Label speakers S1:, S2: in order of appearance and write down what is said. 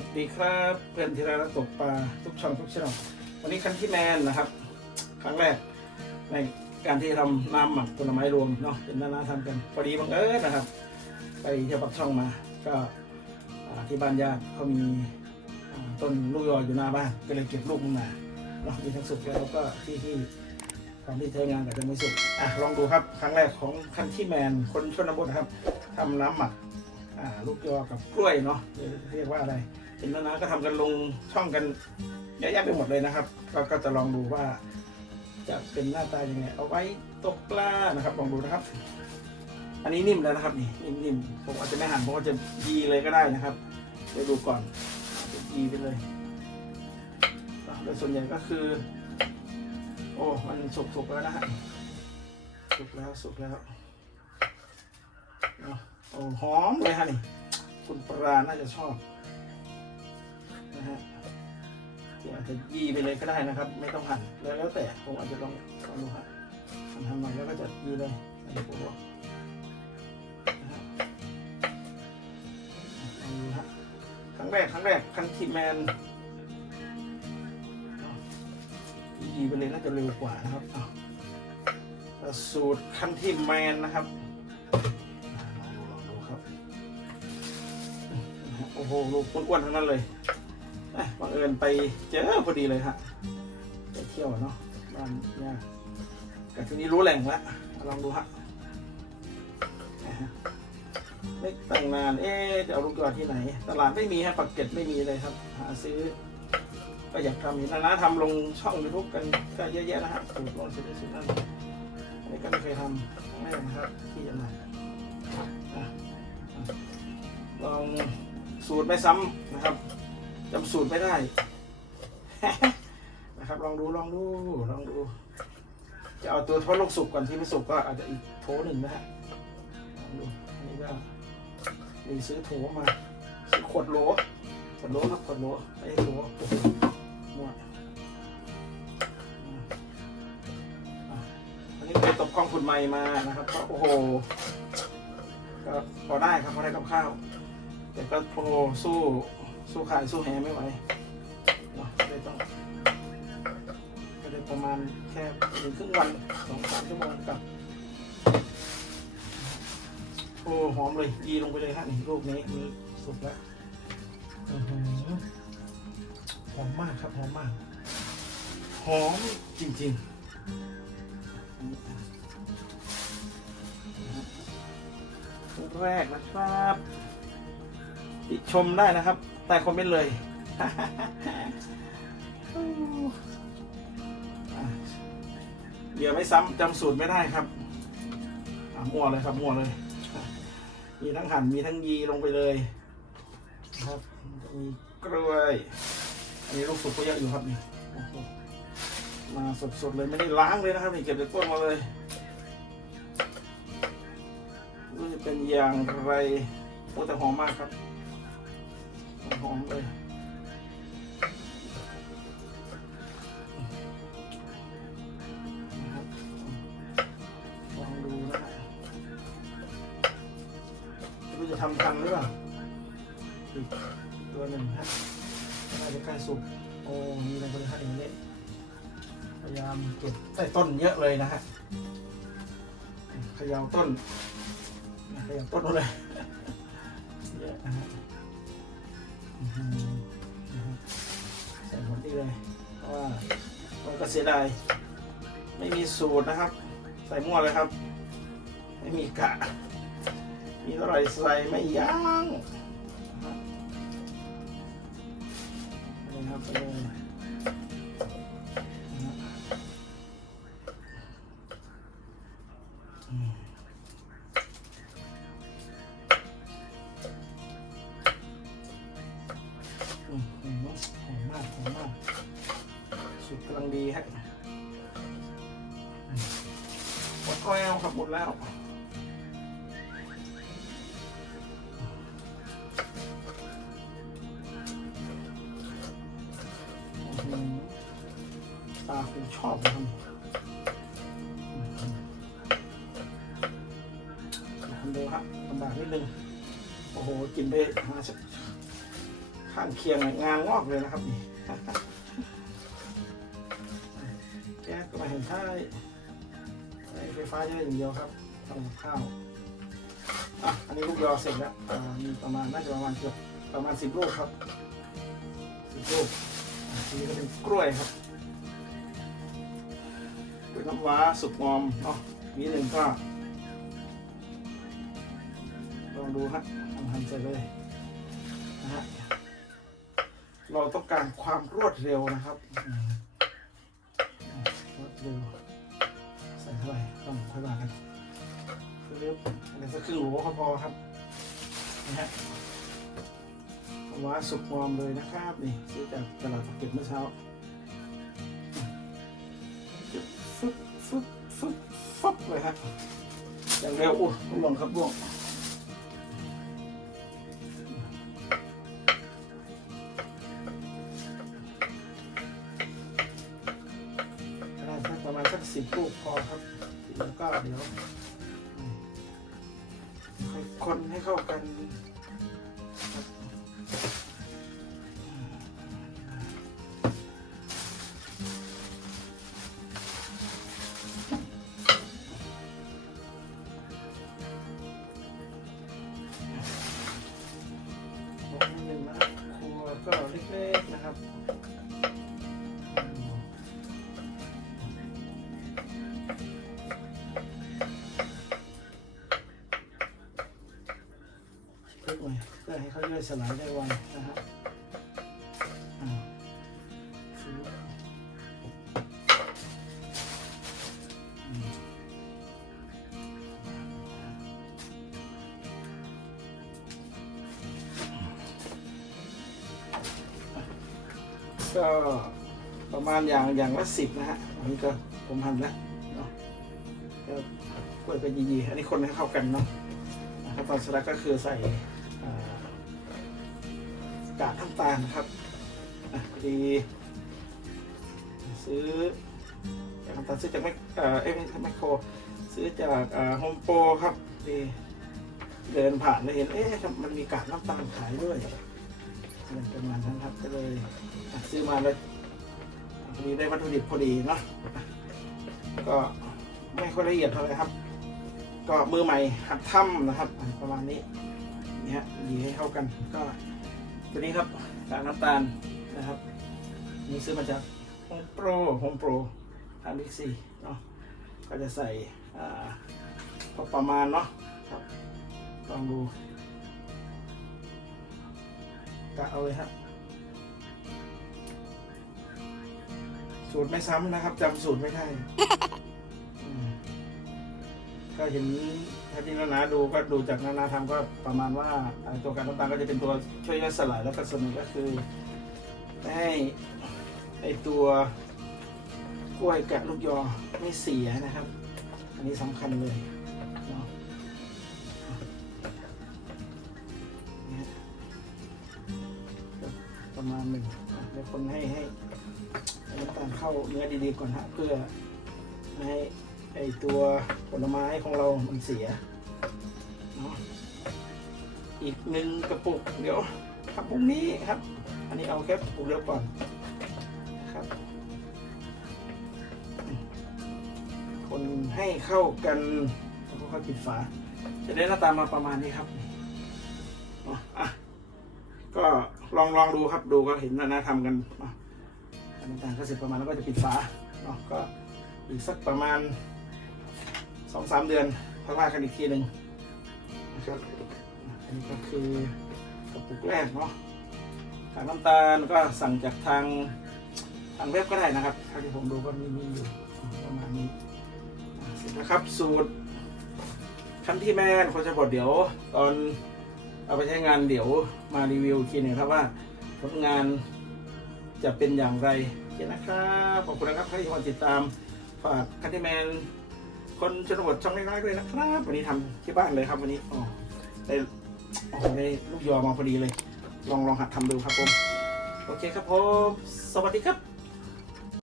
S1: วัสดีครับเพื่อนที่รักตกปลาทุกช่องทุกช่องวันนี้คันที่แมนนะครับ ครั้งแรกในการที่ทำน้ำหมักผลไม้รวมเนาะเป็นนานาทำกันพอดีบังเอิญนะครับ ไปเที่ยวปักช่องมา ก็ที่บ้านญาติเขามีต้นลูกยออยู่หน้าบ้านก็เลยเก็บลูกมันมาเนาะมีทั้งสุกแล้วก็ที่ที่ของที่ใช้งานแต่ยังไม่สุกอะลองดูครับครั้งแรกของคันที่แมนคนชนบทนะครับทำน้ำหมักลูกยอกับกล้วยเนาะเรียกว่าอะไร เห็นน้าๆก็ทำกันลงช่องกันเยอะแยะไปหมดเลยนะครับ ก็ก็จะลองดูว่า จะเป็นหน้าตายังไง เอาไว้ตกปลานะครับลองดูนะครับ อันนี้นิ่มแล้วนะครับ นี่นิ่มๆผมอาจจะไม่หั่นผมอาจจะยีเลยก็ได้นะครับเดี๋ยวดูก่อนจะยีไปเลยโดยส่วนใหญ่ก็คือ โอ้มันสุกๆแล้วนะฮะสุกแล้วสุกแล้วโอ้หอมเลยฮะนี่ คุณปราน่าจะชอบะฮะอาจจะยีไปเลยก็ได้นะครับ ไม่ต้องหั่นแล้วแล้วแต่ผมอาจจะลองลองดูฮะหั่นทำหน่อยแล้วก็จะยีเลยอันนี้ผมบอกนะฮะลองดูครั้งแรกครั้งแรกคันทีแมนยีไปเลยน่าจะเร็วกว่านะครับสูตรคันทีแมนนะครับลองดูลองดูครับโอ้โหลูกอ้วนๆทั้งนั้นเลย บังเอิญไปเจอพอดีเลยฮะไปเที่ยวเนาะบ้านย่าแต่ทีนี้รู้แหล่งแล้วลองดูฮะไม่ตั้งนาน เอ๊จะเอาลูกยอดที่ไหน ตลาดไม่มีฮะปักเก็ตไม่มีเลยครับ หาซื้อ ก็อยากทำเห็นนะทำลงช่องยูทูบกันก็เยอะแยะนะสูตรลงสูตรนี้สูตรนั้นนนี้ก็ไม่เคยทำครั้งแรกนะครับที่จะมาลองสูตรไม่ซ้ำนะครับ จำสูตรไม่ได้ นะครับ ลองดูลองดูลองดู จะเอาตัวทอดลูกสุกก่อนที่ไม่สุกก็อาจจะอีกโถหนึ่งนะฮะลองดูอันนี้ก็มีซื้อโถมาซื้อขวดโหลขวดโหลครับขวดโหลไม่ใช่โถโอ้โหมั่วอันนี้ไปตบกล้องคุณไม้มานะครับก็โอ้โหก็พอได้ครับพอได้กับข้าว แต่ก็โอ้สู้ สู้ขายสู้แหไม่ไหวเนาะเลยต้องก็เลยประมาณแค่หนึ่งครึ่งวันสองสามชั่วโมงกับโอ้หอมเลยยีลงไปเลยฮะนี่ลูกนี้นี่สุกแล้วหอมมากครับหอมมากหอมจริงๆครั้งแรกนะครับติชมได้นะครับ ต้คอมเมนต์เลยอะเดี๋ยวไม่ซ้ำจำสูตรไม่ได้ครับอะมั่วเลยครับมั่วเลย มีทั้งหั่นมีทั้งยีลงไปเลยนะครับมีกล้วยอันนี้ลูกสุกก็เยอะอยู่ครับนี่โอ้โหมาสดๆเลยไม่ได้ล้างเลยนะครับนี่เก็บจากต้นมาเลยรู้จะเป็นอย่างไรโอ้แต่หอมมากครับ หอมเลยนะครับลองดูนะไม่รู้จะทำทันหรือเปล่าอีกตัวหนึ่งฮะน่าจะใกล้สุกโอ้มีอะไรบริหารอย่างนี้พยายามเก็บใต้ต้นเยอะเลยนะฮะขยาวต้นขยับต้นเลยเยอะนะฮะ ใส่หมดนี่เลยเพราะว่ามันก็เสียดายไม่มีสูตรนะครับ ใส่มั่วเลยครับ ไม่มีกะ มีเท่าไรใส่ไม่ยั้งนะครับไปเลย มากหอมมากสุดกำลังดีฮะหมดแล้วครับหมดแล้วตาคุณชอบนะครับอืมทำดูฮะลำบากนิดนึง โอ้โห กินไปห้าสักค ข้างเคียงงานงอกเลยนะครับนี่แก๊สก็มาเห็นท้ายไฟฟ้าเยอะอย่างเดียวครับทำข้าวอะอันนี้ลูกยอเสร็จแล้วอ่ามีประมาณน่าจะประมาณเกือบประมาณสิบลูกครับสิบลูกอะทีนี้ก็เป็นกล้วยครับกล้วยน้ำว้าสุกงอมเนาะมีหนึ่งก็ลองดูฮะทำทำใส่เลยนะฮะ เราต้องการความรวดเร็วนะครับอืมรถเร็วใส่เท่าไหร่ต้องค่อยว่ากันเรียบอะไรสักครึ่งโหลก็พอครับนะฮะว่าสุกงอมเลยนะครับนี่ซื้อจากตลาดปากเกร็ดเมื่อเช้าฟึบฟึบฟึบฟึบเลยฮะอย่างเร็วอุ้ยล่วงครับล่วง ประมาณสักสิบลูกพอครับแล้วก็เดี๋ยวคนให้เข้ากันครับบอกนิดนึงนะครับครัวก็เล็กๆนะครับ พลิกหน่อยเพื่อให้เขาย่อยสลายได้ไวนะฮะอ่าฟื้อก็ประมาณอย่างอย่างละสิบนะฮะอันนี้ก็ผมหั่นแล้วเนาะก็กล้วยก็ยีๆอันนี้คนให้เข้ากันเนาะ ขั้นตอนสุดท้ายก็คือใส่กากน้ำตาลนะครับพอดีซื้อกากน้ำตาลซื้อจากแมคเอ่เอ้ยไม่ใช่แมคโครซื้อจากโฮมโปรครับดีเดินผ่านแล้วเห็นเอ๊ะมันมีกากน้ำตาลขายด้วยเป็นประมาณนั้นครับก็เลยซื้อมาแล้วพอดีได้วัตถุดิบพอดีเนาะก็ไม่ค่อยละเอียดเท่าไหร่ครับ ก็มือใหม่หัดถ้ำนะครับ ประมาณนี้นี่ฮะยีให้เข้ากันก็ตัวนี้ครับกากน้ำตาลนะครับนี่ซื้อมาจากโฮมโปรโฮมโปรทางบิ๊กซีเนาะก็จะใส่อ่าพอประมาณเนาะครับลองดูกะเอาเลยครับสูตรไม่ซ้ำนะครับจำสูตรไม่ได้ ก็เห็นถ้าที่นานาดูก็ดูจากนานาทำก็ประมาณว่าตัวการน้ำตาลก็จะเป็นตัวช่วยย่อยสลายแล้วก็ส่วนหนึ่งก็คือให้ไอตัวกล้วยแกะลูกยอไม่เสียนะครับ อันนี้สำคัญเลยเนาะประมาณหนึ่งอะเดี๋ยวคนให้ให้น้ำตาลเข้าเนื้อดีๆก่อนฮะเพื่อให้ ไอตัวผลไม้ของเรามันเสียเนาะอีกหนึ่งกระปุกเดี๋ยวครับพรุ่งนี้ครับ อันนี้เอาแค่กระปุกเดียวก่อนนะครับ คนให้เข้ากันแล้วก็ค่อยปิดฝา จะได้หน้าตามาประมาณนี้ครับเนาะอะก็ลองลองดูครับดูก็เห็นนานาทำกันเนาะน้ำตาลก็เสร็จประมาณแล้วก็จะปิดฝาเนาะก็อีกสักประมาณ สองสามเดือนค่อยว่ากันอีกทีหนึ่งนะครับอันนี้ก็คือกระปุกแรกเนาะกากน้ำตาลก็สั่งจากทางทางเว็บก็ได้นะครับเท่าที่ผมดูก็มีมีอยู่ประมาณนี้เสร็จนะครับสูตรขั้นที่แม่คนจะบดเดี๋ยวตอนเอาไปใช้งานเดี๋ยวมารีวิวกทีหนึ่งครับว่าผลงานจะเป็นอย่างไรเคนะครับ ขอบคุณนะครับที่มาติดตามฝากคันที่แมน คนชนบทช่องน้อยๆด้วยนะครับวันนี้ทำที่บ้านเลยครับวันนี้อ๋อได้อ๋อได้ลูกยอมาพอดีเลย ลองลองหัดทำดูครับผม โอเคครับผม สวัสดีครับ